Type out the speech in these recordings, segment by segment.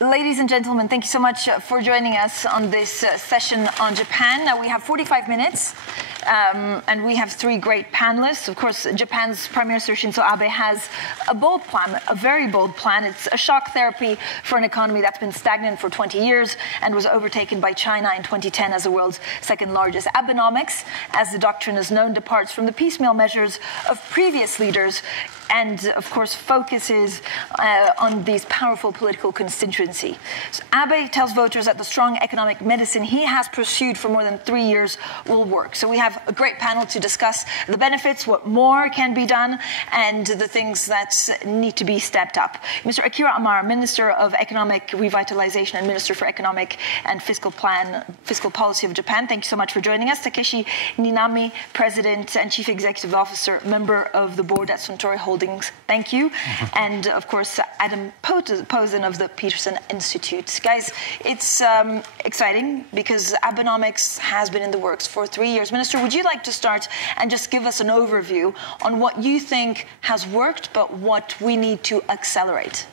Ladies and gentlemen, thank you so much for joining us on this session on Japan. Now we have 45 minutes and we have three great panelists. Of course, Japan's Prime Minister Shinzo Abe has a bold plan, a very bold plan. It's a shock therapy for an economy that's been stagnant for 20 years and was overtaken by China in 2010 as the world's second largest. Abenomics, as the doctrine is known, departs from the piecemeal measures of previous leaders and, of course, focuses on these powerful political constituency. So Abe tells voters that the strong economic medicine he has pursued for more than 3 years will work. So we have a great panel to discuss the benefits, what more can be done, and the things that need to be stepped up. Mr. Akira Amara, Minister of Economic Revitalization and Minister for Economic and Fiscal Policy of Japan, thank you so much for joining us. Takeshi Ninami, President and Chief Executive Officer, member of the board at Suntory Holdings, thank you. And of course, Adam Posen of the Peterson Institute. Guys, it's exciting because Abenomics has been in the works for 3 years. Minister, would you like to start and just give us an overview on what you think has worked, but what we need to accelerate?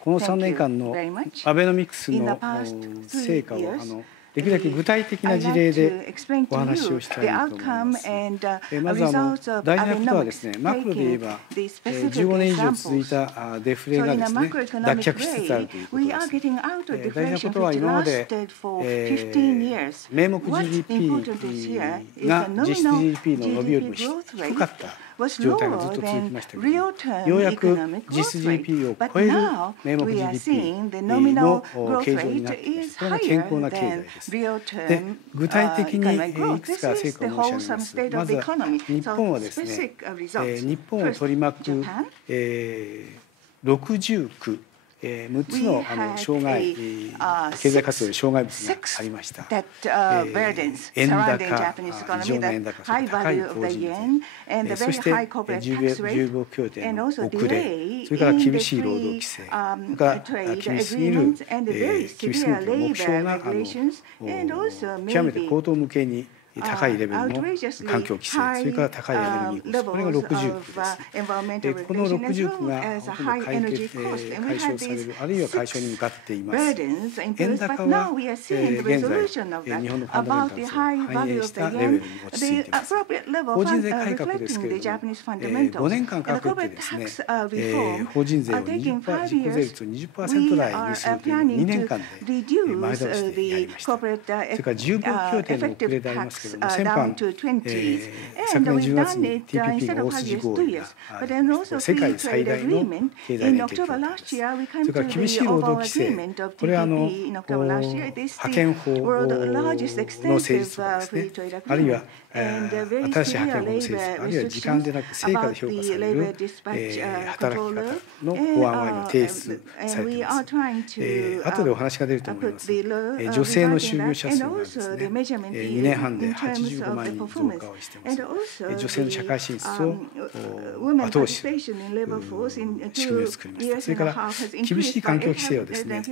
この3年間のアベノミクスの成果をできるだけ具体的な事例でお話をしたいと思います。まず大事なことはですね、マクロで言えば15年以上続いたデフレがですね、脱却しつつあるということです。大事なことは今まで名目 GDP が実質 GDP の伸びよりも低かった状態がずっと続きましたけど、ようやく実質 GDP を超える名目 GDP の形状になっています。これが健康な経済です。で、具体的にいくつか成果を申し上げます。まずは日本はですね、日本を取り巻く60区6つの障害経済活動に障害物がありました。円高、異常な円高、それから高い法人税、そして重要協定の遅れ、それから厳しい労働規制、それから厳しすぎる目標が極めて高等無形に高いレベルの環境規制、それから高いエネルギーコスト、これが60区です。この60区がほとんど解消される、あるいは解消に向かっています。円高は現在、日本のファンダメンタルズを反映したレベルに落ち着いています。法人税改革ですけれども、5年間かけてですね、法人税を20%、実効税率を 20% 台にするという2年間で前倒しでやりました。それから自由貿易協定の遅れでありますけれども、先般、昨年10月に TPP が大筋合意が世界最大の経済連携協定です。それから厳しい労働規制、これは派遣法の成立とかですね、あるいは新しい派遣法の成立、あるいは時間でなく成果で評価される働き方の法案は今提出されています。後でお話が出ると思います。女性の就業者数がですね、2年半で85万人増加をしています。女性の社会進出を後押しする仕組みを作りました。それから厳しい環境規制はですね、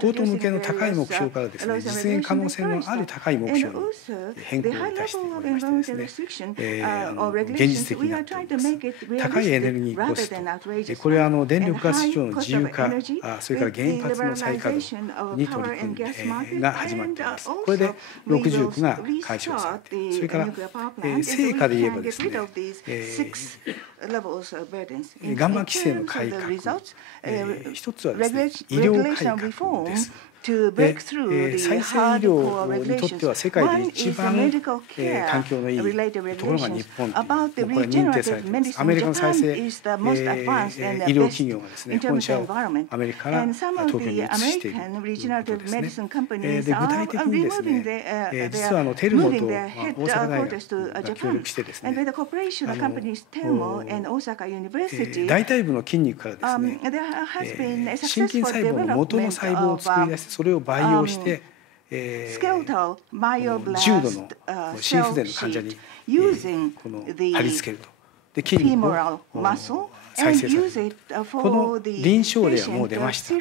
高等無形の高い目標からですね、実現可能性のある高い目標に変更をいたしておりましてですね、現実的になっております。高いエネルギーコスト、これは電力ガス市場の自由化、それから原発の再稼働に取り組んが始まっています。これで60区が解消されて、それから成果で言えばですね、ガンマ規制の改革、一つはですね、医療改革です。で、再生医療にとっては世界で一番環境のいいところが日本という、これは認定されています。アメリカの再生医療企業がですね、本社をアメリカから東京に移しているということですね。で、具体的にですね、実はテルモと大阪大学が協力してですね、大腿部の筋肉からですね、心筋細胞の元の細胞を作り出して、それを培養して、重度の心不全の患者に貼り付けると。で、筋肉を再生される。この臨床例はもう出ました。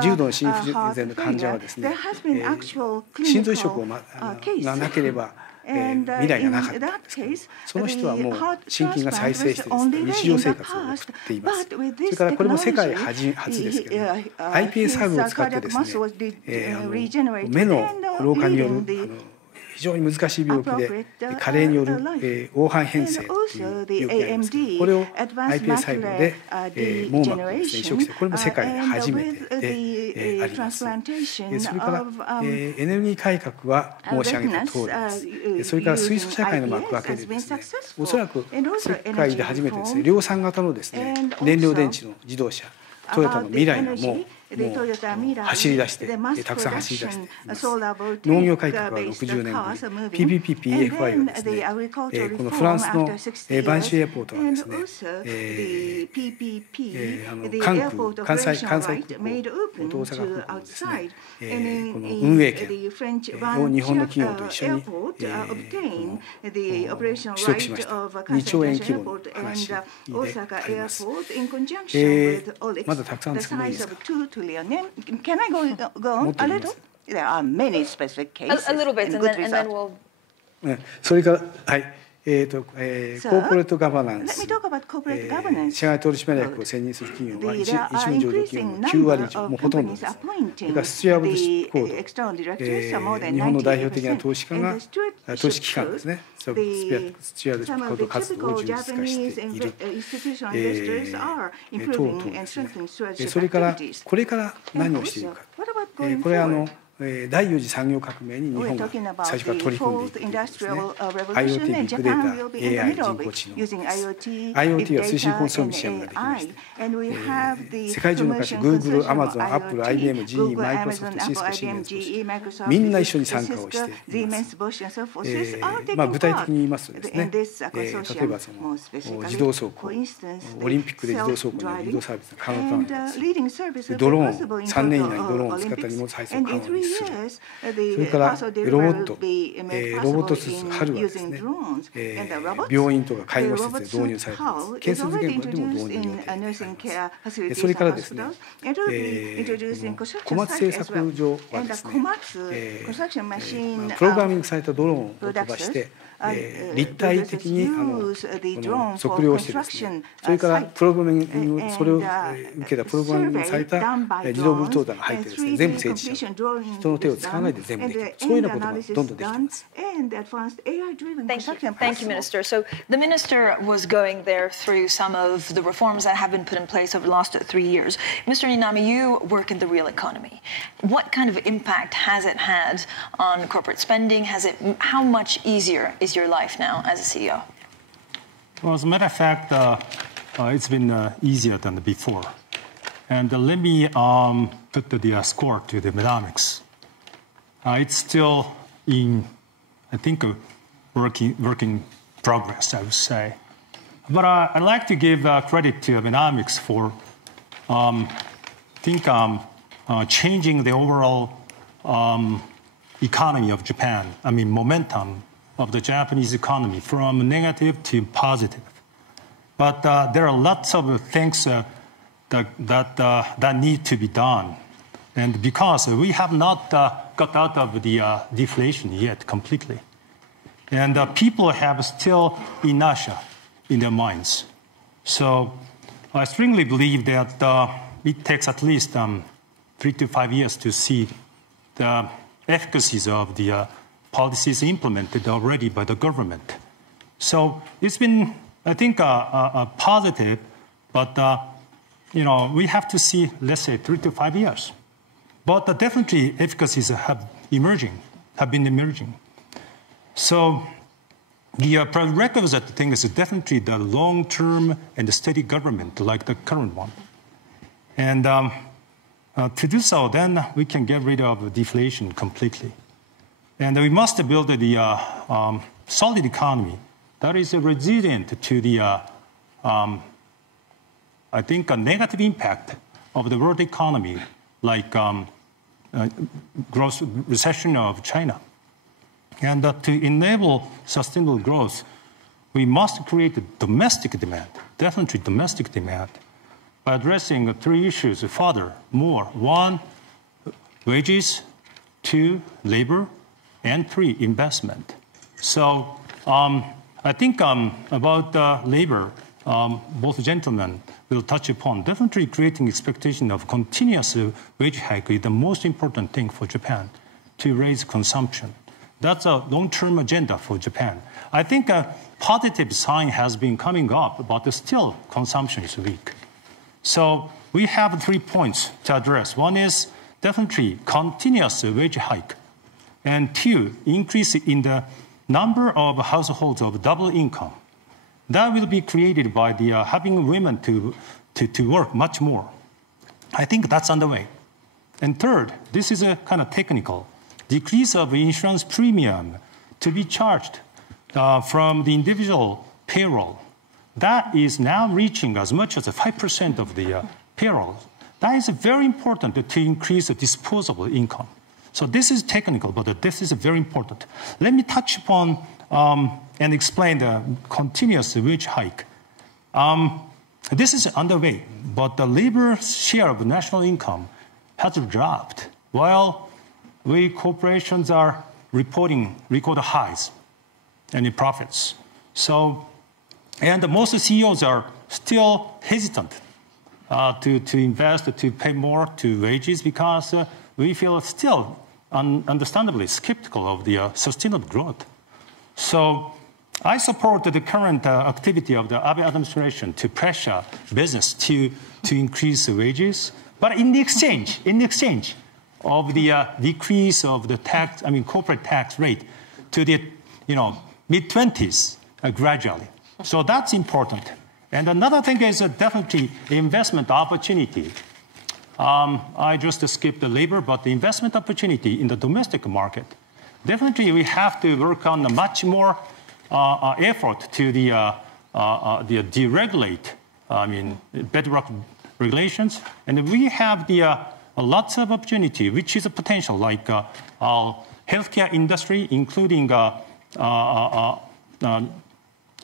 重度の心不全の患者はですね、心臓移植がなければ未来がなかったんですけど、その人はもう心筋が再生してですね、日常生活を送っています。それからこれも世界初ですけど、iPS 細胞を使ってですね、目の老化による非常に難しい病気で加齢による黄斑変性という病気がありますけど、これを iPS 細胞で網膜をですね移植して、これも世界で初めてであります。それからエネルギー改革は申し上げた通りです。それから水素社会の幕開けでですね、おそらく世界で初めてですね、量産型のですね燃料電池の自動車、トヨタの未来がもう走り出して、たくさん走り出しています。農業改革は60年後に PPP、PFI はですね、このフランスのバンシュエアポートはですね、関西空港と大阪空港のですね、この運営権を日本の企業と一緒に取得しました。2兆円規模の話であります。まだたくさんですけどいいですか。Can I go on a little? There are many specific cases. A little bit, and then we'll. それからはい。コーポレートガバナンス、社外取締役を選任する企業は一部上場企業の9割以上、もうほとんどです。それからスチュアード執行度、日本の代表的な投資機関ですね、スチュアード執行度活動を充実化している、等々ですね。それからこれから何をしているか、これは第4次産業革命に日本が最初から取り組んでいくということですね。IoT、ビッグデータ、AI、人工知能です。IoT は推進コンソーシアムができまして、世界中の会社、Google、Amazon、Apple、IBM、GE、マイクロソフト、シスコ、シーメンズ、みんな一緒に参加をしています。具体的に言いますとですね、例えばその自動走行、オリンピックで自動走行による移動サービスが可能となります。ドローン、3年以内にドローンを使った荷物配送を可能にする。それからロボットスーツ、春はですね、病院とか介護施設で導入されています。建設現場でも導入予定されています。それからですね、小松製作所はですね、プログラミングされたドローンを飛ばして立体的に測量してですね、それからプログラミング、それを受けたプログラミングされた自動ブルトーダーが入ってですね、全部整地しちゃう。人の手を使わないで全部できる。そういうようなことがどんどんできています。Thank you, Minister. So the Minister was going there through some of the reforms that have been put in place over the last 3 years. Mr. Ninami, you work in the real economy. What kind of impact has it had on corporate spending? How much easier is your life now as a CEO? Well, as a matter of fact, it's been easier than before. And let me put the score to the dynamics. It's still in, I think, working progress, I would say. But I'd like to give credit to dynamics for, changing the overall economy of Japan. I mean, momentum of the Japanese economy from negative to positive. But there are lots of things that need to be done. And because we have not got out of the deflation yet completely. And people have still inertia in their minds. So I strongly believe that it takes at least 3 to 5 years to see the efficacies of the policies implemented already by the government. So it's been, I think, a positive, but we have to see, let's say, 3 to 5 years. But definitely efficacies have been emerging. So the prerequisite thing is definitely the long-term and steady government like the current one. And to do so, then we can get rid of deflation completely. And we must build the solid economy that is resilient to the, I think, a negative impact of the world economy, like growth recession of China. And to enable sustainable growth, we must create a domestic demand, definitely domestic demand, by addressing three issues further, more. One, wages. Two, labor. And three, investment. So I think about labor, both gentlemen will touch upon. Definitely creating expectation of continuous wage hike is the most important thing for Japan to raise consumption. That's a long-term agenda for Japan. I think a positive sign has been coming up, but still consumption is weak. So we have 3 points to address. One is definitely continuous wage hike. And two, increase in the number of households of double income. That will be created by the having women to work much more. I think that's underway. And third, this is a kind of technical. Decrease of insurance premium to be charged from the individual payroll. That is now reaching as much as 5% of the payroll. That is very important to increase the disposable income. So this is technical, but this is very important. Let me touch upon and explain the continuous wage hike. This is underway, but the labor share of national income has dropped, while we corporations are reporting record highs and profits. So, and most CEOs are still hesitant to invest, to pay more to wages because we feel still understandably skeptical of the sustainable growth. So I support the current activity of the Abe administration to pressure business to increase wages, but in the exchange of the decrease of the tax, corporate tax rate to the mid-20s gradually. So that's important. And another thing is definitely investment opportunity. I just skipped the labor, but the investment opportunity in the domestic market. Definitely we have to work on a much more effort to deregulate, bedrock regulations. And we have lots of opportunity, which is a potential, like healthcare industry, including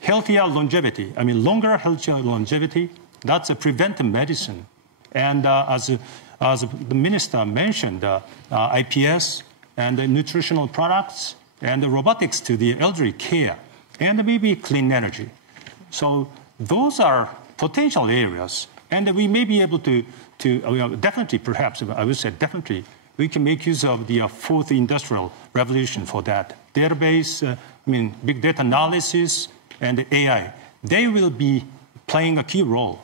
healthier longevity. Longer healthier longevity. That's a preventive medicine. And as the minister mentioned, IPS and the nutritional products and the robotics to the elderly care, and maybe clean energy. So those are potential areas, and we may be able to definitely, perhaps, I would say definitely, we can make use of the fourth industrial revolution for that. Database, big data analysis, and AI. They will be playing a key role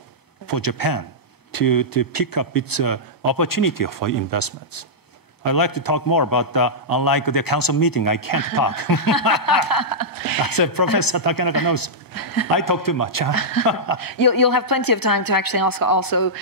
for Japan to pick up its opportunity for investments. I'd like to talk more, but unlike the council meeting, I can't talk. As Professor Takenaka knows, I talk too much. You'll have plenty of time to actually ask also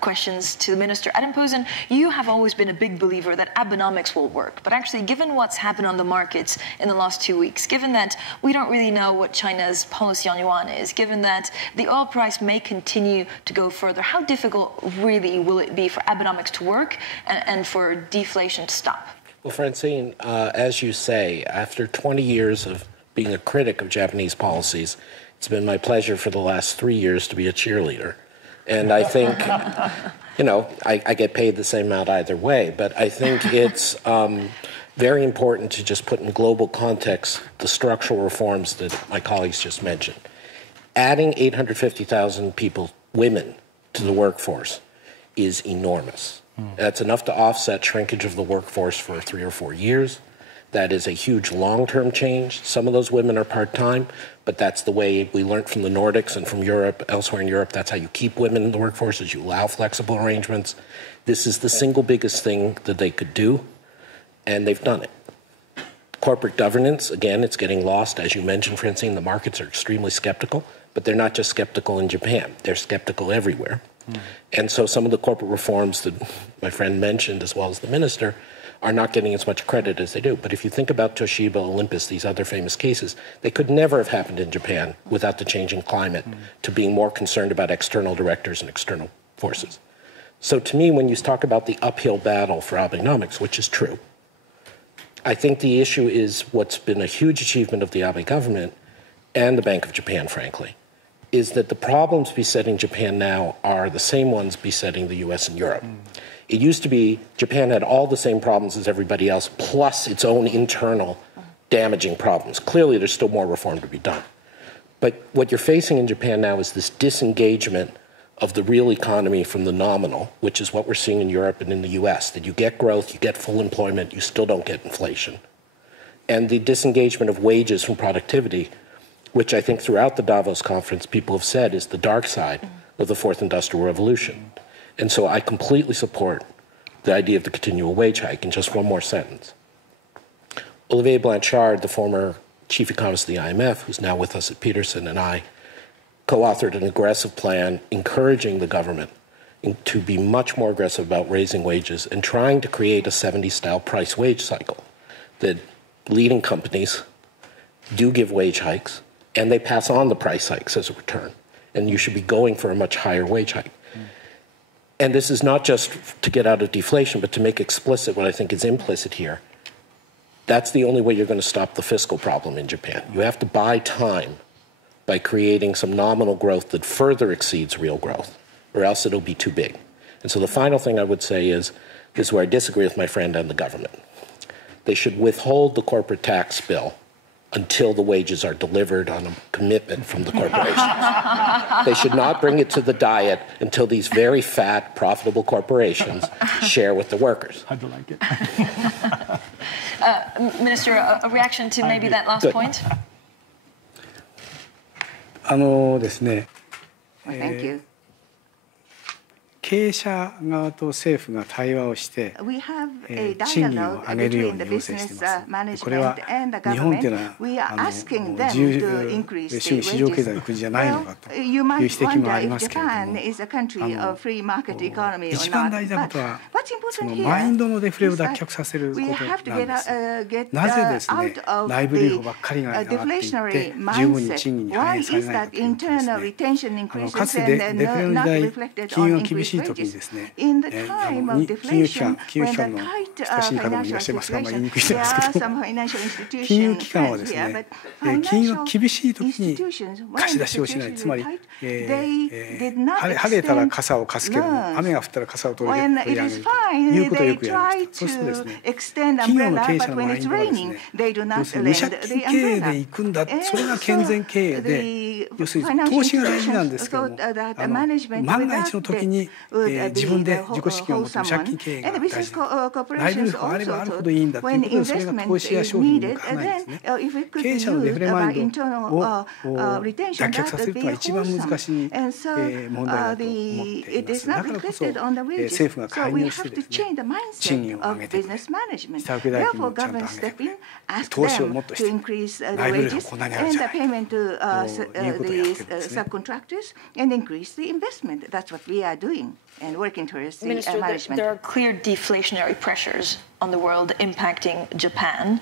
questions to the minister. Adam Posen, you have always been a big believer that Abenomics will work. But actually, given what's happened on the markets in the last 2 weeks, given that we don't really know what China's policy on yuan is, given that the oil price may continue to go further, how difficult really will it be for Abenomics to work and for deflation to stop? Well, Francine, as you say, after 20 years of being a critic of Japanese policies, it's been my pleasure for the last 3 years to be a cheerleader. And I think, I get paid the same amount either way, but I think it's very important to just put in global context the structural reforms that my colleagues just mentioned. Adding 850,000 people, women, to the workforce is enormous. That's enough to offset shrinkage of the workforce for 3 or 4 years. That is a huge long-term change. Some of those women are part-time, but that's the way we learned from the Nordics and from Europe, elsewhere in Europe. That's how you keep women in the workforce, is you allow flexible arrangements. This is the single biggest thing that they could do, and they've done it. Corporate governance, again, it's getting lost. As you mentioned, Francine, the markets are extremely skeptical, but they're not just skeptical in Japan. They're skeptical everywhere. And so some of the corporate reforms that my friend mentioned, as well as the minister, are not getting as much credit as they do. But if you think about Toshiba, Olympus, these other famous cases, they could never have happened in Japan without the changing climate to being more concerned about external directors and external forces. So to me, when you talk about the uphill battle for Abenomics, which is true, I think the issue is what's been a huge achievement of the Abe government and the Bank of Japan, frankly, is that the problems besetting Japan now are the same ones besetting the US and Europe. It used to be Japan had all the same problems as everybody else, plus its own internal damaging problems. Clearly, there's still more reform to be done. But what you're facing in Japan now is this disengagement of the real economy from the nominal, which is what we're seeing in Europe and in the US, that you get growth, you get full employment, you still don't get inflation. And the disengagement of wages from productivity, which I think throughout the Davos conference people have said is the dark side of the fourth industrial revolution. And so I completely support the idea of the continual wage hike. In just one more sentence. Olivier Blanchard, the former chief economist of the IMF, who's now with us at Peterson, and I co-authored an aggressive plan encouraging the government to be much more aggressive about raising wages and trying to create a 70s-style price wage cycle that leading companies do give wage hikes, and they pass on the price hikes as a return. And you should be going for a much higher wage hike. And this is not just to get out of deflation, but to make explicit what I think is implicit here. That's the only way you're going to stop the fiscal problem in Japan. You have to buy time by creating some nominal growth that further exceeds real growth, or else it'll be too big. And so the final thing I would say is where I disagree with my friend and the government. They should withhold the corporate tax bill until the wages are delivered on a commitment from the corporation. They should not bring it to the diet until these very fat, profitable corporations share with the workers. How'd you like it? Minister, a reaction to maybe that last point?ですね、Thank you. 経営者側と政府が対話をして、賃金を上げるように要請しています。これは日本というのは自由主義市場経済の国じゃないのかという指摘もありますけれども、一番大事なことはそのマインドのデフレを脱却させることなんです。なぜですね、内部留保ばっかりが上がっていって十分に賃金に反映されないかというとですね、かつてデフレの時代、金融が厳しい時にですね、金融機関の親しい方もいらっしゃいますが、言いにくいんですけど、金融機関はですね、金融が厳しい時に貸し出しをしない、つまり晴れたら傘を貸すけども、雨が降ったら傘を取り上げるということをよくやりました。そうするとですね、企業の経営者のマインドはですね、要するに無借金経営で行くんだ、それが健全経営で、要するに投資が大事なんですけども、万が一の時に自分で自己資金を持って借金経営が大事だ。内部留保があればあるほどいいんだということで、それが投資や商品に向かわないんですね。経営者のデフレマインドを脱却させるというのは一番難しい問題だと思っています。だからこそ政府が介入してですね、賃金を上げてくれ、下請け代金もちゃんと上げてくれ、投資をもっとして、内部留保こんなにあるじゃないかということをやってるんですね。Minister, there are clear deflationary pressures on the world impacting Japan.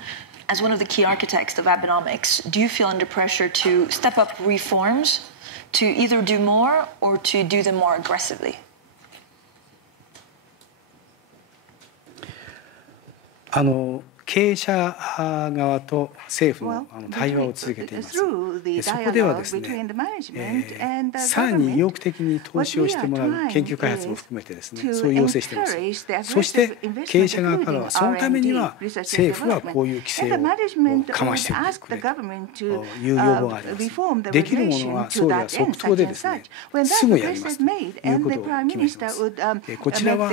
As one of the key architects of Abenomics, do you feel under pressure to step up reforms, to either do more or to do them more aggressively? 経営者側と政府の対話を続けています。そこではですね、さらに意欲的に投資をしてもらう研究開発も含めてですね、そういう要請しています。そして経営者側からはそのためには政府はこういう規制を緩和してくれという要望があります。できるものは総理は即答でですね、すぐやりますということを決めています。こちらは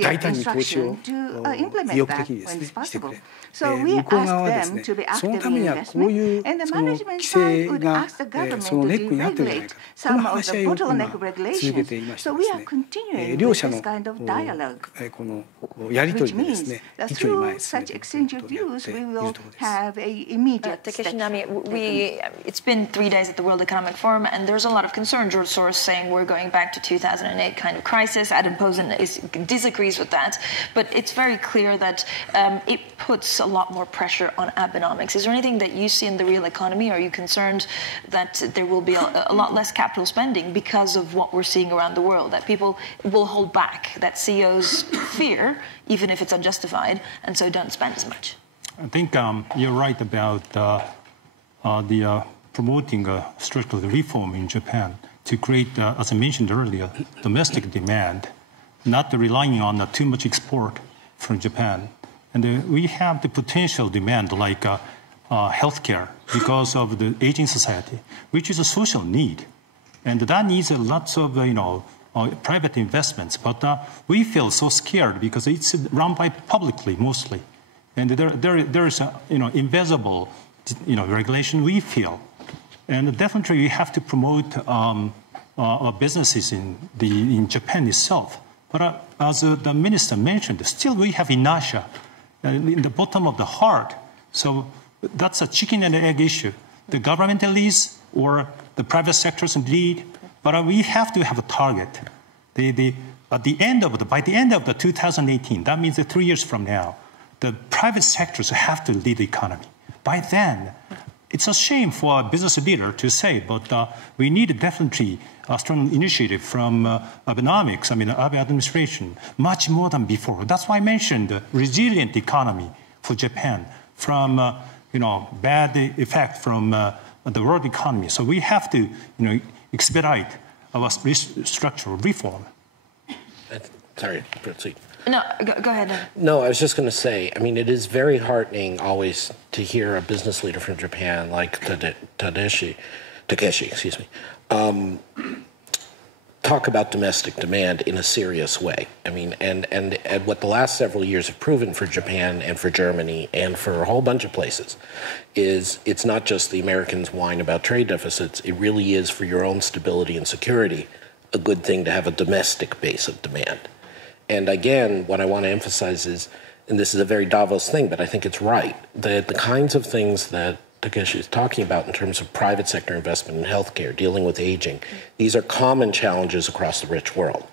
大胆に投資を意欲的にですねしてくれ。向こう側はですね、そのためにはこういうその規制がそのネックになっているんじゃないか、この話し合いを今続けていましてですね、両者のこのやり取りでですね、一挙に前に進めていくということをやっているところです。It's been 3 days at the World Economic Forum, and there's a lot of concern. George Soros saying we're going back to 2008 kind of crisis. Adam Posen disagrees with that, but it's very clear that it puts a lot more pressure on Abenomics. Is there anything that you see in the real economy? Are you concerned that there will be a lot less capital spending because of what we're seeing around the world, that people will hold back, that CEOs fear, even if it's unjustified, and so don't spend as much? I think you're right about the promoting structural reform in Japan to create, as I mentioned earlier, domestic demand, not relying on too much export from Japan. And we have the potential demand like healthcare because of the aging society, which is a social need. And that needs lots of, private investments. But we feel so scared because it's run by publicly mostly. And there is invisible, regulation we feel. And definitely we have to promote businesses in Japan itself. But as the minister mentioned, still we have inertia in the bottom of the heart. So that's a chicken and egg issue. The government leads or the private sectors lead, but we have to have a target. By the end of the 2018, that means 3 years from now, the private sectors have to lead the economy. By then, it's a shame for a business leader to say, but we need definitely a strong initiative from Abenomics, the Abe administration, much more than before. That's why I mentioned the resilient economy for Japan from bad effect from the world economy. So we have to expedite our structural reform. Sorry, proceed. No, go ahead. No, I was just going to say, it is very heartening always to hear a business leader from Japan like Takeshi, talk about domestic demand in a serious way. And what the last several years have proven for Japan and for Germany and for a whole bunch of places is it's not just the Americans whine about trade deficits. It really is for your own stability and security a good thing to have a domestic base of demand. And again, what I want to emphasize is, and this is a very Davos thing, but I think it's right, that the kinds of things that Takeshi is talking about in terms of private sector investment in healthcare, dealing with aging, these are common challenges across the rich world.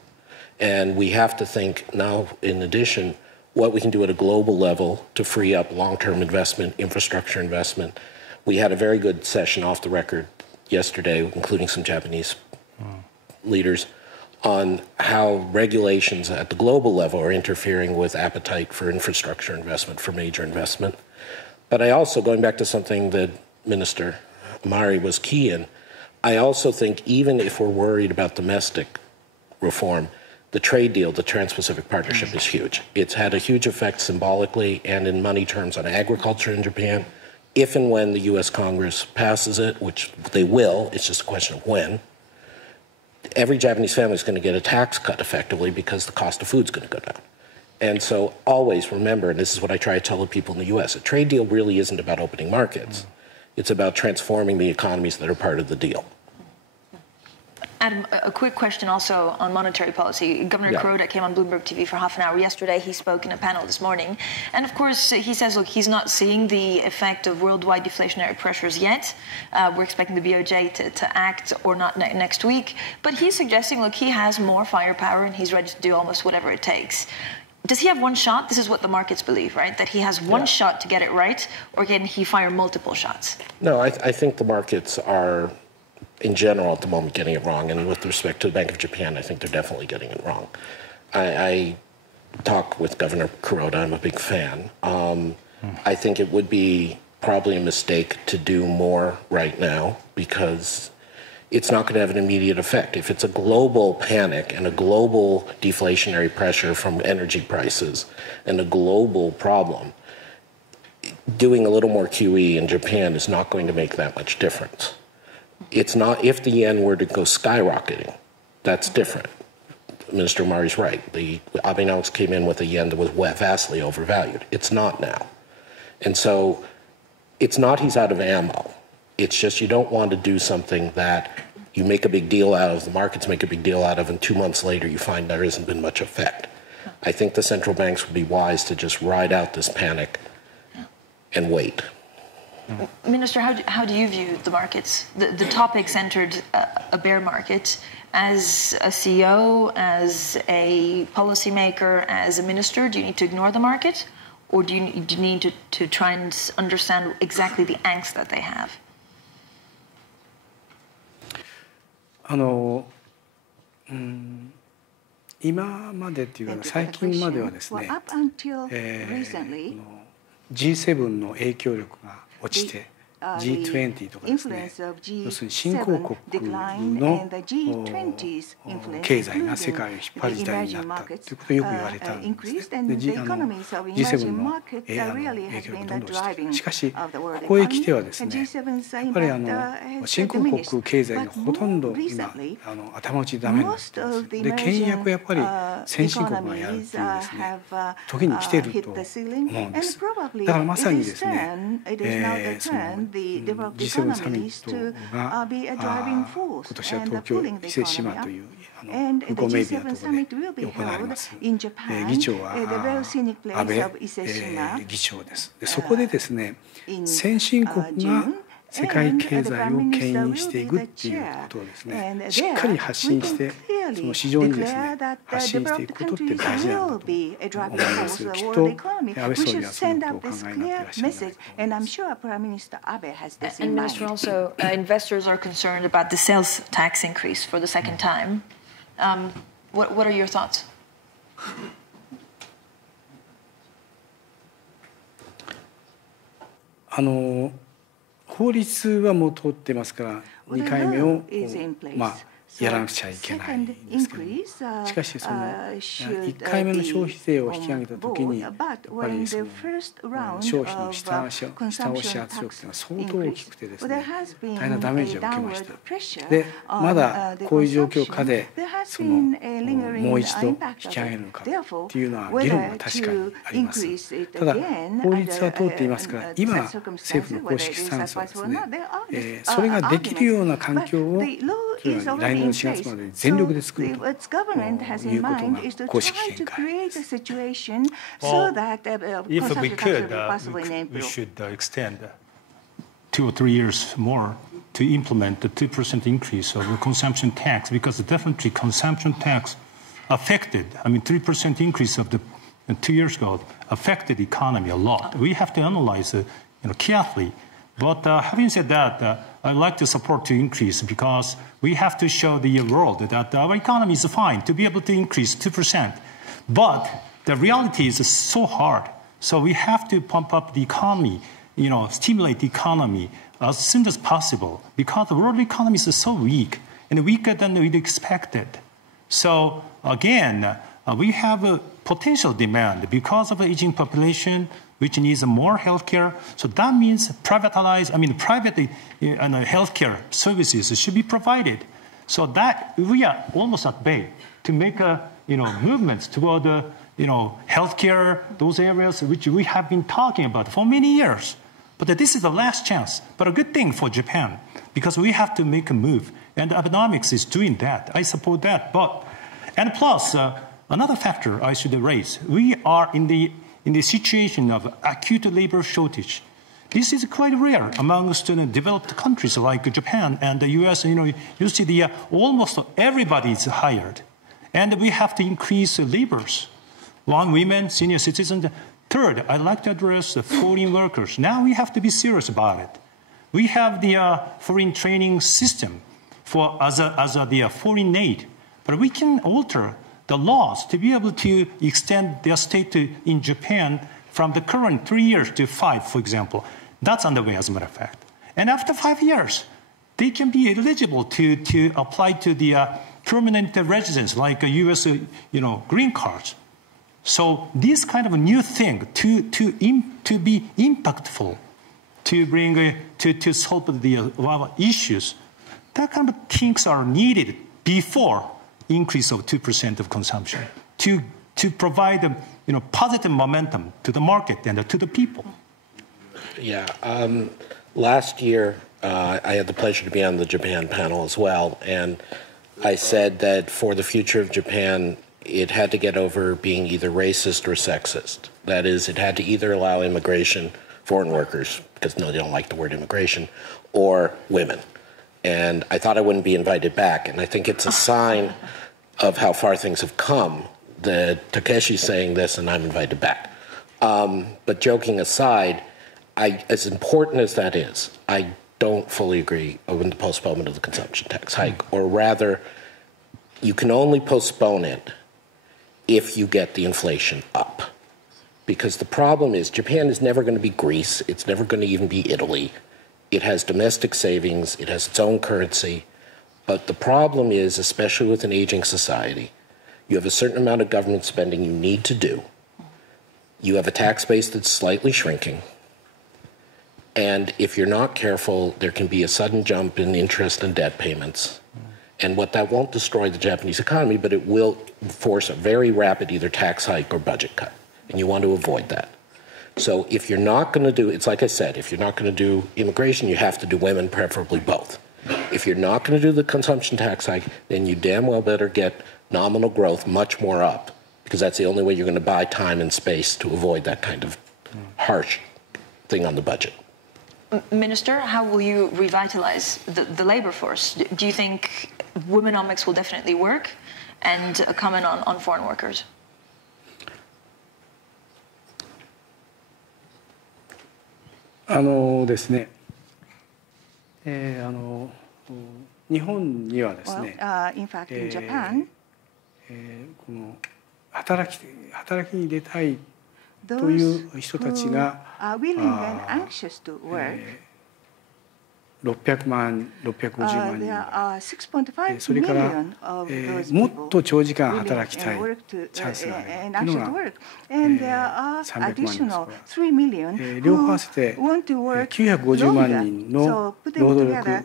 And we have to think now, in addition, what we can do at a global level to free up long-term investment, infrastructure investment. We had a very good session off the record yesterday, including some Japanese leaders, on how regulations at the global level are interfering with appetite for infrastructure investment, for major investment. But I also, going back to something that Minister Amari was key in, I also think even if we're worried about domestic reform, the trade deal, the Trans-Pacific Partnership, is huge. It's had a huge effect symbolically and in money terms on agriculture in Japan. If and when the U.S. Congress passes it, which they will, it's just a question of when, every Japanese family is going to get a tax cut effectively because the cost of food is going to go down. And so always remember, and this is what I try to tell the people in the U.S., a trade deal really isn't about opening markets. It's about transforming the economies that are part of the deal. Adam, a quick question also on monetary policy. Governor Kuroda came on Bloomberg TV for half an hour yesterday. He spoke in a panel this morning. And of course, he says, look, he's not seeing the effect of worldwide deflationary pressures yet. We're expecting the BOJ to act or not next week. But he's suggesting, look, he has more firepower and he's ready to do almost whatever it takes. Does he have one shot? This is what the markets believe, right? That he has one shot to get it right, or can he fire multiple shots? No, I think the markets are, in general, at the moment, getting it wrong. And with respect to the Bank of Japan, I think they're definitely getting it wrong. I talk with Governor Kuroda. I'm a big fan. I think it would be probably a mistake to do more right now because it's not going to have an immediate effect. If it's a global panic and a global deflationary pressure from energy prices and a global problem, doing a little more QE in Japan is not going to make that much difference. It's not, if the yen were to go skyrocketing, that's different. Minister Mari's right. The Abenomics came in with a yen that was vastly overvalued. It's not now. And so it's not he's out of ammo. It's just you don't want to do something that you make a big deal out of, the markets make a big deal out of, and 2 months later you find there hasn't been much effect. I think the central banks would be wise to just ride out this panic and wait. Minister, how do you view the markets? The topic centered a bear market. As a CEO, as a policymaker, as a minister, do you need to ignore the market? Or do you need to try and understand exactly the angst that they have? 今までというか最近まではですね、G7 の影響力が落ちて、G20 とかですね、要するに新興国の経済が世界を引っ張る時代になったということをよく言われたんですね。で G7 の影響力をどんどんしている。しかしここへ来てはですね、やっぱり新興国経済がほとんど今頭打ちダメになってます。で倹約をやっぱり先進国がやるっていうですね時に来てると思うんです。だからまさにですね、その G7 サミットが今年は東京伊勢志摩という風光明媚なところで行われます。議長は安倍議長です。でそこでですね、先進国が世界経済を牽引していくっていうことをですね、しっかり発信してその市場にですね発信していくことって大事なんだと思います。きっと安倍総理はそのことをお考えになっていらっしゃるんじゃないかと思います。And Minister, also investors are concerned about the sales tax increase for the second time. What are your thoughts? 法律はもう通ってますから2回目をやらなくちゃいけないんですけど、しかしその1回目の消費税を引き上げたときにやっぱりその消費の下押し圧力というのは相当大きくてですね、大変なダメージを受けました。でまだこういう状況下でそのもう一度引き上げるのかっていうのは議論は確かにあります。ただ法律は通っていますから今政府の公式スタンスはですね、それができるような環境を来年の4月まで全力で作るということが公式見解です。If we could, we should extend 2 or 3 years more to implement the 2% increase of the consumption tax, because definitely consumption tax affected, 3% increase of the 2 years ago affected the economy a lot. We have to analyze it carefully. But having said that, I'd like to support to increase because we have to show the world that our economy is fine to be able to increase 2%. But the reality is so hard. So we have to pump up the economy, stimulate the economy as soon as possible because the world economy is so weak and weaker than we'd expected. So again, we have a potential demand because of the aging population, which needs more healthcare. So that means private healthcare services should be provided. So that we are almost at bay to make movements toward healthcare, those areas which we have been talking about for many years. But this is the last chance. But a good thing for Japan because we have to make a move, and Abenomics is doing that. I support that. And plus, another factor I should raise: we are in the situation of acute labor shortage. This is quite rare amongst developed countries like Japan and the US. You see almost everybody is hired. And we have to increase labors. Women, senior citizens. Third, I'd like to address the foreign workers. Now we have to be serious about it. We have the foreign training system as the foreign aid. But we can alter the laws to be able to extend their stay in Japan from the current 3 years to 5, for example. That's underway, as a matter of fact. And after 5 years, they can be eligible to apply to the permanent residence, like U.S. green cards. So this kind of a new thing to be impactful, to bring to solve the issues, that kind of things are needed before increase of 2% of consumption to provide positive momentum to the market and to the people. Yeah. Last year, I had the pleasure to be on the Japan panel as well, and I said that for the future of Japan, it had to get over being either racist or sexist. That is, it had to either allow immigration, foreign workers, because they don't like the word immigration, or women. And I thought I wouldn't be invited back, and I think it's a sign of how far things have come that Takeshi's saying this and I'm invited back. But joking aside, as important as that is, I don't fully agree with the postponement of the consumption tax hike, or rather, you can only postpone it if you get the inflation up. Because the problem is Japan is never going to be Greece. It's never going to even be Italy. It has domestic savings. It has its own currency. But the problem is, especially with an aging society, you have a certain amount of government spending you need to do. You have a tax base that's slightly shrinking. And if you're not careful, there can be a sudden jump in interest and debt payments. And what that won't destroy the Japanese economy, but it will force a very rapid either tax hike or budget cut. And you want to avoid that. So if you're not going to do, it's like I said, if you're not going to do immigration, you have to do women, preferably both. If you're not going to do the consumption tax hike, then you damn well better get nominal growth much more up, because that's the only way you're going to buy time and space to avoid that kind of harsh thing on the budget. Minister, how will you revitalize the labor force? Do you think womenomics will definitely work, and a comment on foreign workers?ですね、日本にはですね、in fact, in Japan, この働きに出たいという人たちが600万、650万人、それからもっと長時間働きたいチャンスがあるというのが300万人です。両方合わせて950万人の労働力、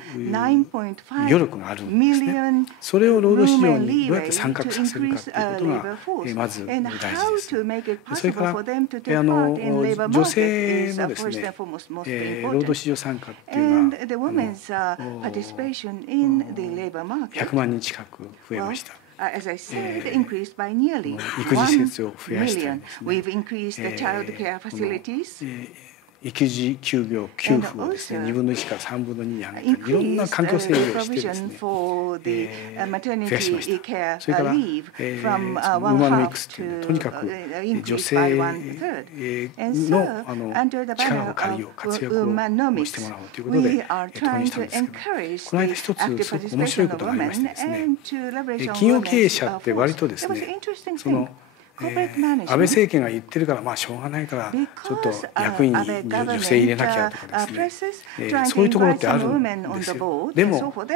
余力があるんですね。それを労働市場にどうやって参画させるかということがまず大事です。それから女性のですね、労働市場参加っていうのはwomen's participation in the labor market, 100万人近く増えました。As I said, increased by nearly 育児施設を増やしたりですね。We've increased the child care facilities. 育児休業給付をですね、2分の1から3分の2に上げたり、いろんな環境整備をしてですね、増やしました。それからウーマンミックスというのはとにかく女性の力を借りよう、活躍をしてもらおうということで投入したんですけど、この間一つすごく面白いことがありましてですね、企業経営者って割とですね、その安倍政権が言ってるからまあしょうがないからちょっと役員に女性入れなきゃとかですね、そういうところってあるんですよ。でもね、この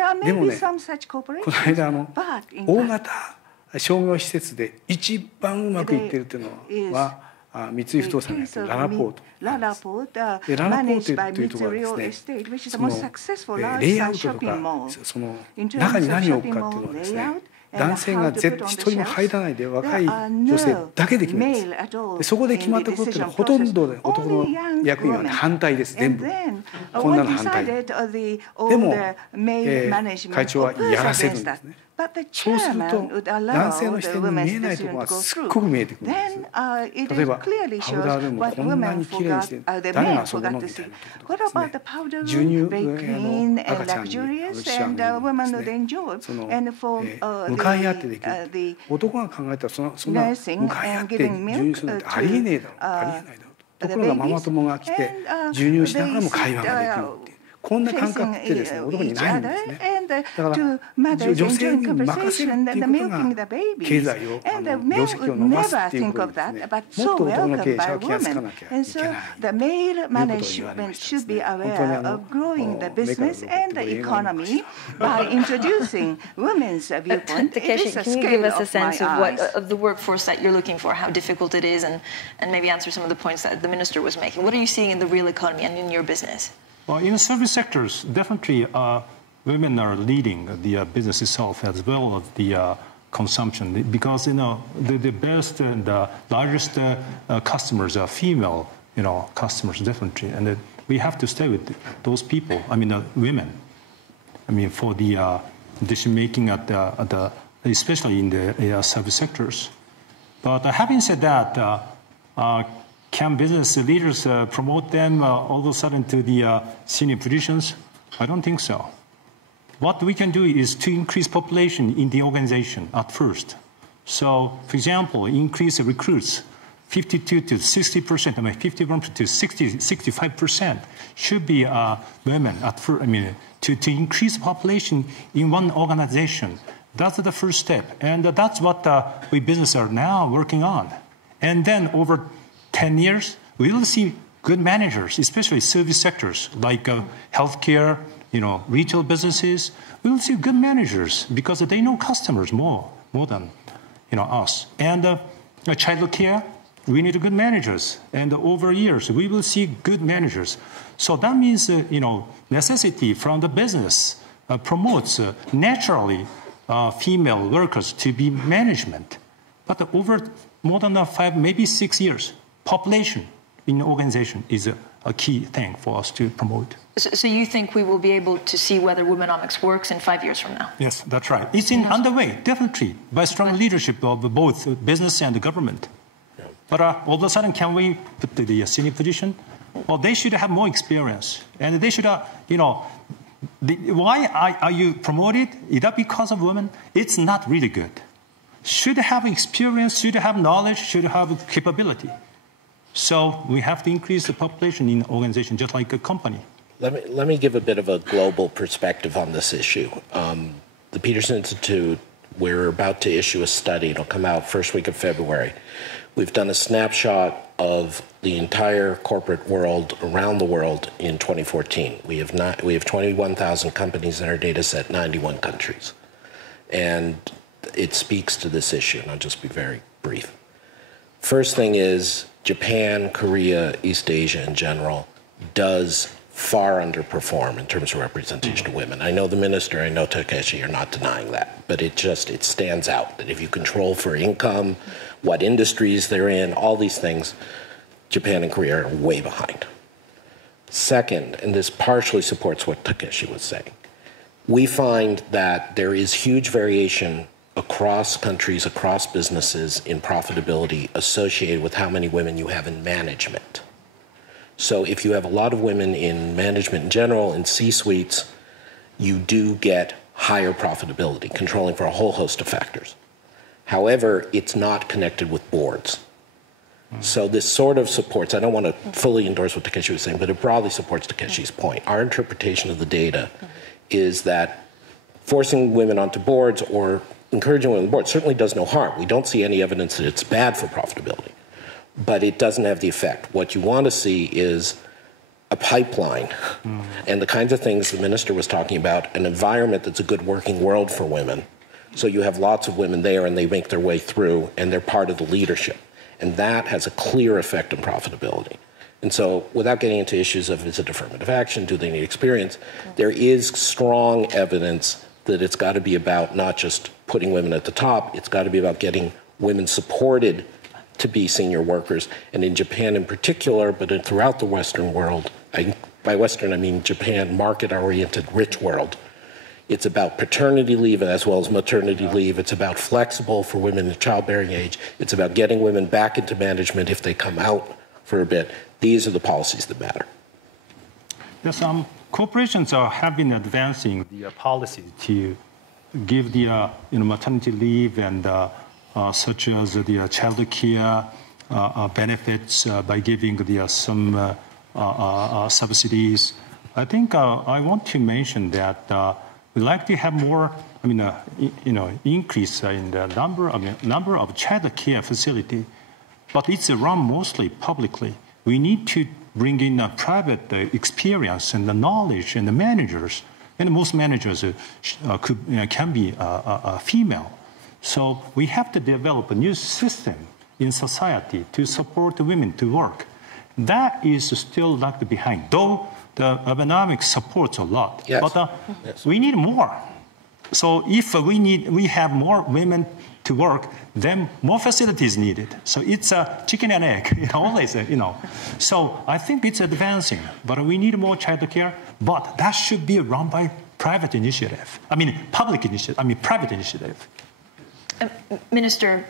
間大型商業施設で一番うまくいってるっていうのは三井不動産がやってるララポート。ララポートというところはですね、そのレイアウトとかその中に何を置くかっていうのはですね、男性が一人も入らないで若い女性だけで決めるんです。でそこで決まったことっていうのはほとんど男の役員は、ね、反対です。全部こんなの反対。でも、会長はやらせるんですね。そうすると男性の視点に見えないところがすっごく見えてくるんです。例えばパウダールームこんなにきれいにして誰が遊ぶのみたいなところですね。授乳赤ちゃんに父親がですね、その向かい合ってできる。男が考えたらそんな向かい合って授乳するなんてありえねえだろう、ありえないだろう。ところがママ友が来て授乳しながらも会話ができるっていう。こんな感覚ってですね、男にないんですね。だから女性に任せるっていうことが経済を業績を伸ばすっていうことですね。もっと男の経営者は気がつかなきゃいけないということを言われましたね。本当にTakeshi, can you give us a sense of the workforce that you're looking for, how difficult it is, and maybe answer some of the points that the minister was making? What are you seeing in the real economy and in your business? Well, in service sectors, definitely women are leading the business itself as well as the consumption, because the best and the largest customers are female customers, definitely, and we have to stay with those people. I mean, women. I mean, for the decision making at the especially in the service sectors. But having said that. Can business leaders promote them all of a sudden to the senior positions? I don't think so. What we can do is to increase population in the organization at first. So, for example, increase the recruits 52 to 60%, I mean 51 to 60, 65% should be women at first. I mean, to increase population in one organization. That's the first step, and that's what we business are now working on. And then over 10 years, we will see good managers, especially service sectors like healthcare, retail businesses. We will see good managers because they know customers more than us. And child care, we need good managers. And over years, we will see good managers. So that means, necessity from the business promotes naturally female workers to be management. But over more than 5, maybe 6 years, population in the organization is a key thing for us to promote. So you think we will be able to see whether womenomics works in 5 years from now? Yes, that's right. It's underway, definitely, by strong leadership of both business and the government. But all of a sudden, can we put the senior position? Well, they should have more experience. And they should, why are you promoted? Is that because of women? It's not really good. Should have experience, should have knowledge, should have capability. So we have to increase the population in the organization, just like a company. Let me give a bit of a global perspective on this issue. The Peterson Institute, we're about to issue a study. It'll come out first week of February. We've done a snapshot of the entire corporate world around the world in 2014. We have 21,000 companies in our data set, 91 countries. And it speaks to this issue, and I'll just be very brief. First thing is Japan, Korea, East Asia in general does far underperform in terms of representation of women. I know the minister, I know Takeshi are not denying that, but it stands out that if you control for income, what industries they're in, all these things, Japan and Korea are way behind. Second, and this partially supports what Takeshi was saying, we find that there is huge variation across countries, across businesses in profitability associated with how many women you have in management. So if you have a lot of women in management in general, in C-suites, you do get higher profitability, controlling for a whole host of factors. However, it's not connected with boards. So this sort of supports, I don't want to fully endorse what Takeshi was saying, but it broadly supports Takeshi's point. Our interpretation of the data is that forcing women onto boards or encouraging women on board certainly does no harm. We don't see any evidence that it's bad for profitability, but it doesn't have the effect. What you want to see is a pipeline and the kinds of things the minister was talking about, an environment that's a good working world for women. So you have lots of women there and they make their way through and they're part of the leadership. And that has a clear effect on profitability. And so without getting into issues of is it affirmative action, do they need experience, there is strong evidence that it's got to be about not just putting women at the top, it's got to be about getting women supported to be senior workers. And in Japan in particular, but throughout the Western world, by Western I mean Japan, market-oriented, rich world, it's about paternity leave as well as maternity leave. It's about flexible for women in childbearing age. It's about getting women back into management if they come out for a bit. These are the policies that matter. Yes, corporations have been advancing the policy to give the maternity leave and such as the child care benefits by giving some subsidies. I think I want to mention that we'd like to have more, increase in the number of child care facility, but it's run mostly publicly. We need to bring in private experience and the knowledge and the managers, and most managers can be female. So we have to develop a new system in society to support women to work. That is still lagged behind, though the Abenomics supports a lot. Yes. But yes. We need more. So if we have more women to work, then more facilities needed. So it's a chicken and egg, always, So I think it's advancing, but we need more child care. But that should be run by private initiative. Private initiative. Minister,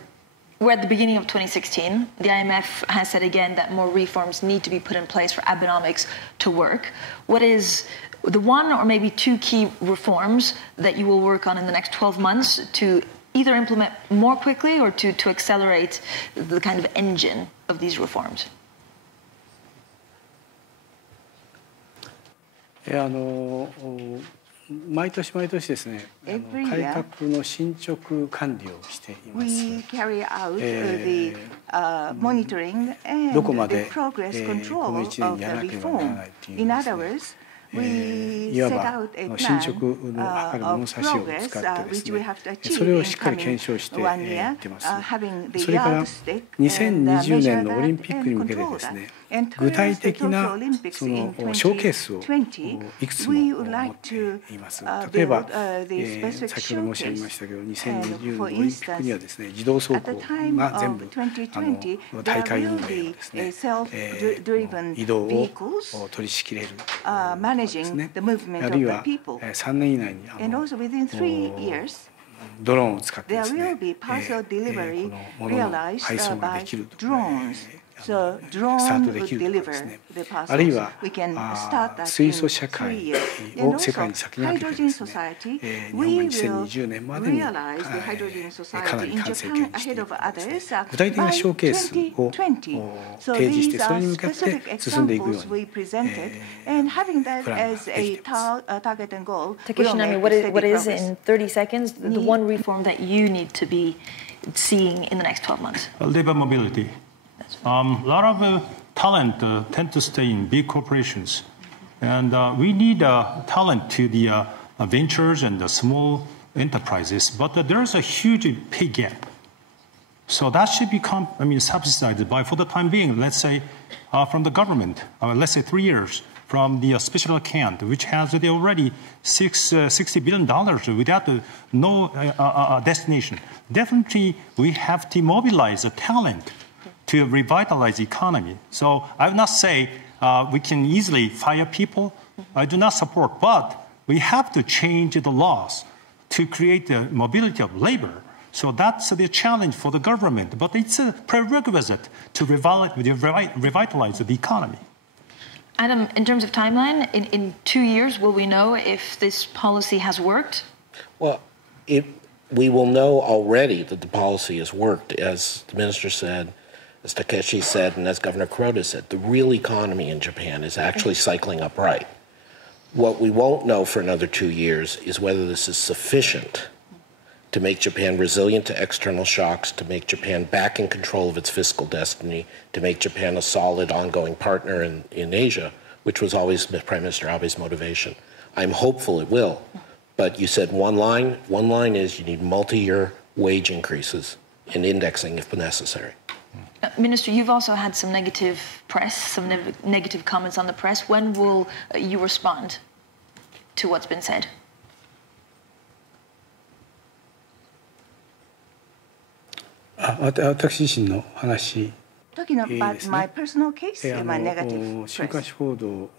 we're at the beginning of 2016. The IMF has said again that more reforms need to be put in place for Abenomics to work. What is the one or maybe two key reforms that you will work on in the next 12 months to either implement more quickly or to accelerate the kind of engine of these reforms? そ毎年毎年ですね、改革の進捗管理をしています。We carry out the monitoring and どこま the で progress この control 1年 of やら the なければなら reform. ないという In です other ね。 words, we いわ set ば out a 進 plan 捗の測る物差しを progress 使ってです which we ね、 have to それ achieve を in しっかり coming 検証して one い year, ってます。 having the それから yardstick 2020 and 年のオリンピックに向けてですね、具体的なそのショーケースをいくつも持っています。例えば、先ほど申し上げましたけど、2020年のオリンピックにはですね、自動走行が全部大会運営をですね、移動を取り仕切れるですね。あるいは3年以内にドローンを使ってですね、この物の配送ができると。スタートできるとかですね、あるいは水素社会を世界に先駆けてですね、日本が2020年までにかなり完成形にしていくとかですね、具体的なショーケースを提示して、それに向けて進んでいくようにプランができています。Takeshinami, what is in 30 seconds the one reform that you need to be seeing in the next 12 months? Labor mobility. A lot of talent tend to stay in big corporations, and we need talent to the ventures and the small enterprises. But there's a huge pay gap, so that should become, subsidized by, for the time being, let's say, from the government. Let's say 3 years from the special account, which has already $60 billion without no destination. Definitely, we have to mobilize the talent to revitalize the economy. So I would not say we can easily fire people. I do not support, but we have to change the laws to create the mobility of labor. So that's the challenge for the government, but it's a prerequisite to revitalize the economy. Adam, in terms of timeline, in 2 years, will we know if this policy has worked? Well, we will know already that the policy has worked, as the minister said, as Takeshi said, and as Governor Kuroda said. The real economy in Japan is actually cycling up right. What we won't know for another 2 years is whether this is sufficient to make Japan resilient to external shocks, to make Japan back in control of its fiscal destiny, to make Japan a solid ongoing partner in Asia, which was always Prime Minister Abe's motivation. I'm hopeful it will, but you said one line. One line is you need multi-year wage increases and indexing if necessary. Minister, you've also had some negative press, some negative comments on the press. When will you respond to what's been said? Talking about my personal case, my negative 週刊 press. 誌報道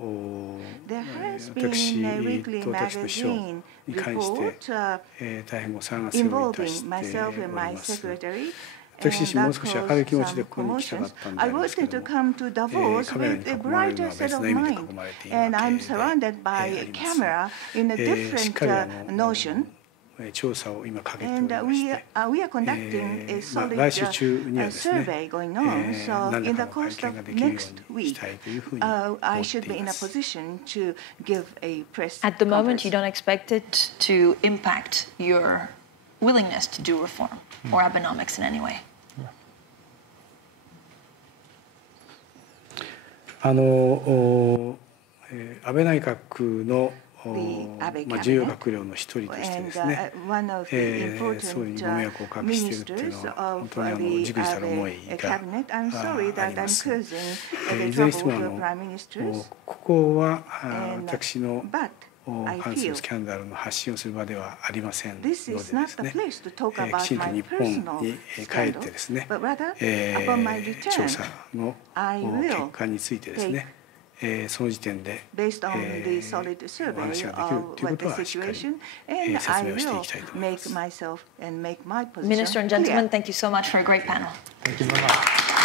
There has 私 been a weekly と私と秘書 magazine に関して report 大変ご賛成をいた involving しており myself and ま my す。 secretary. 私自身もう少し明るい気持ちで And ここに来たか that ったん caused some であ I りますけ wanted ど to も、 come to Davos カメラに with a 囲まれるの brighter は set 別 of の意味で mind. 囲まれているわ And け I'm で surrounded あ by り a ます。 camera in a しっ different かりnotion. 調査を今かけており And まして、 we are conducting a solid 来週中にはですね、 survey going on. So 何 in ら the かの会 course 見 of ができるよう next に week, したいというふうに思っ I て should い be in ま a す。 position to give a press At the moment, conference. you don't expect it to impact your willingness to do reform or Abenomics in any way? 安倍内閣の Abe 重要 cabinet 閣僚の一人としてです And ね、 one of the 総理に important ご迷惑をおかけしているっていうの ministers は本 of 当に the じくじたる思い Abe が cabinet, I'm sorry あり that ま I'm す。 causing い the ずれにして trouble も to Prime Ministers. ここは And, 私の but I 関する feel スキャンダルの発信をする場ではありませんので this で is す not the ね、 place to talk き about ちんと my 日本 personal に帰っ scandal, てですね、 but rather, upon my 調 return, 査の I 結 will 果についてですね、その時点で based on the solid お話 survey ができる of というこ what と the はしっかり situation, and 説 I 明をしてい will きたいと思いま make す。 myself and make my position Minister and clear. gentlemen, thank you so much for a great panel. Thank you very much.